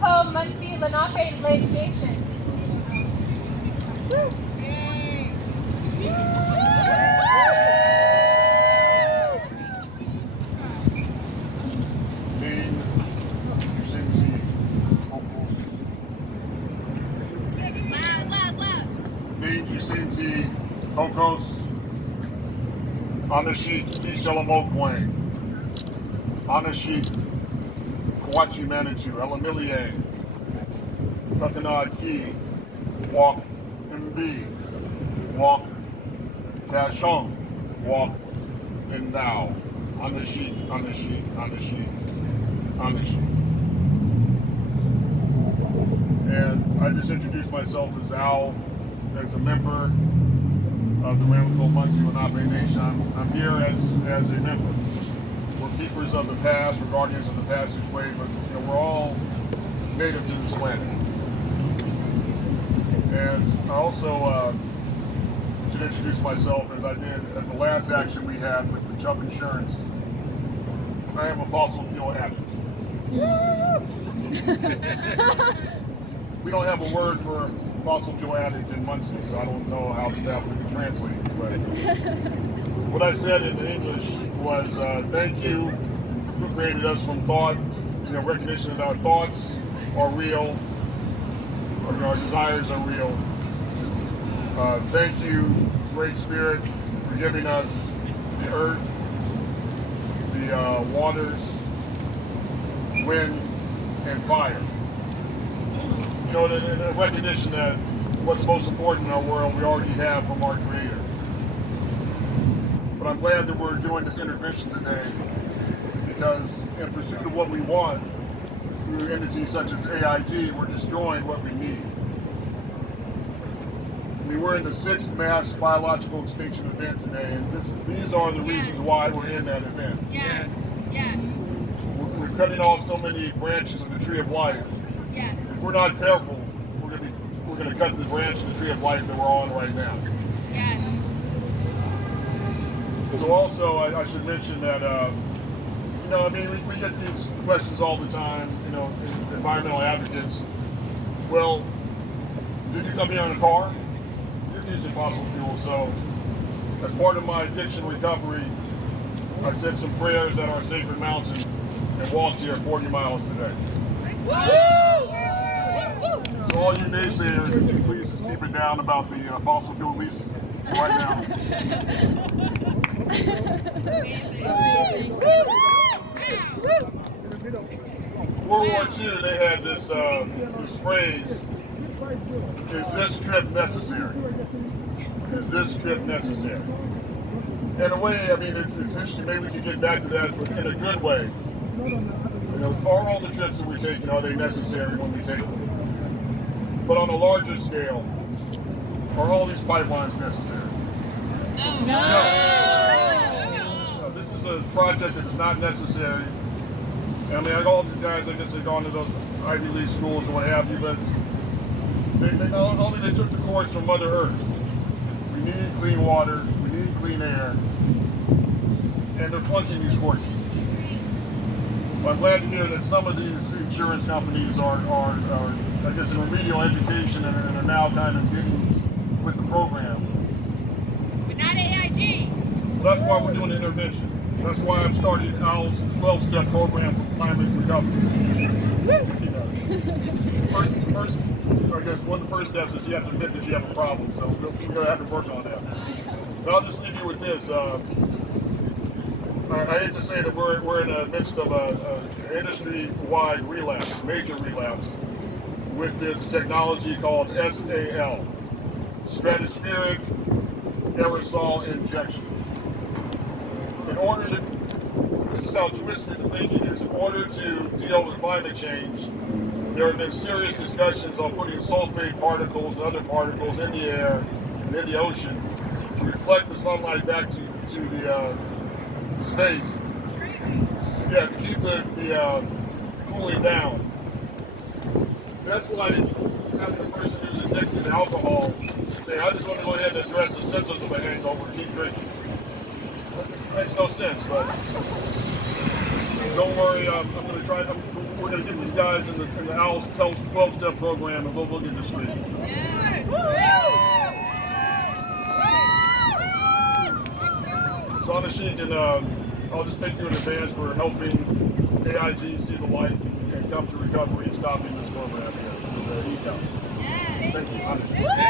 Home, Muncie, Lenape, and Lake Nation. Maine, Cincy, Maine, Cincy, Cocos, Anashik, Ishalamokwane, Anashik, Kawachi Manitou, Elamilie, Tuckanad Key, Walk MB, Walk Tashong, Walk in Now, Anashik, Anashik, Anashik, Anashik. And I just introduced myself as Al, as a member of the Ramapo Muncie Lenape Nation. I'm here as a member. We're keepers of the past, we're guardians of the passageway, but we're all native to this land. And I also should introduce myself as I did at the last action we had with the Chubb Insurance. I am a fossil fuel addict. We don't have a word for fossil fuel addict in Muncie, so I don't know how that would be translated. But what I said in English was, thank you, who created us from thought, recognition that our thoughts are real, or our desires are real. Thank you, Great Spirit, for giving us the earth, the waters, wind, and fire. In a recognition that what's most important in our world we already have from our Creator. But I'm glad that we're doing this intervention today because in pursuit of what we want, through entities such as AIG, we're destroying what we need. We're in the 6th mass biological extinction event today, and these are the reasons why we're in that event. Yes. We're cutting off so many branches of the tree of life. Yes. If we're not careful, we're going to cut the branch of the tree of life that we're on right now. Yes. So also, I should mention that, we get these questions all the time, environmental advocates. Well, did you come here in a car? You're using fossil fuel, so as part of my addiction recovery, I said some prayers at our sacred mountain and walked here 40 miles today. So all you naysayers, would you please just keep it down about the fossil fuel lease right now. World War II, they had this phrase, is this trip necessary? Is this trip necessary? In a way, it's interesting, maybe we could get back to that in a good way. Are all the trips that we're taking, are they necessary when we take them? But on a larger scale, are all these pipelines necessary? No. This is a project that is not necessary. All these guys, I guess they've gone to those Ivy League schools or what have you, but they took the course from Mother Earth. We need clean water, we need clean air, and they're flunking these courses. I'm glad to hear that some of these insurance companies are I guess, in remedial education and are now kind of getting with the program. But not AIG. Well, that's why we're doing intervention. That's why I'm starting Al's 12-step program for climate recovery. First, I guess one of the first steps is you have to admit that you have a problem. So we're going to have to work on that. But I'll just leave you with this. I hate to say that we're in the midst of an industry-wide relapse, major relapse, with this technology called SAL, stratospheric aerosol injection. This is how twisted the thinking is. In order to deal with climate change, there have been serious discussions on putting sulfate particles and other particles in the air and in the ocean to reflect the sunlight back to the space. Yeah, to keep the cooling down. That's like having a person who's addicted to alcohol say, I just want to go ahead and address the symptoms of a hangover and keep drinking. That makes no sense, but don't worry, I'm going to try. we're going to get these guys in the ALS 12-step program, and we'll get this street. So Anashik, and I'll just thank you in advance for helping AIG see the light and come to recovery and stopping this program here. Thank you, Anish.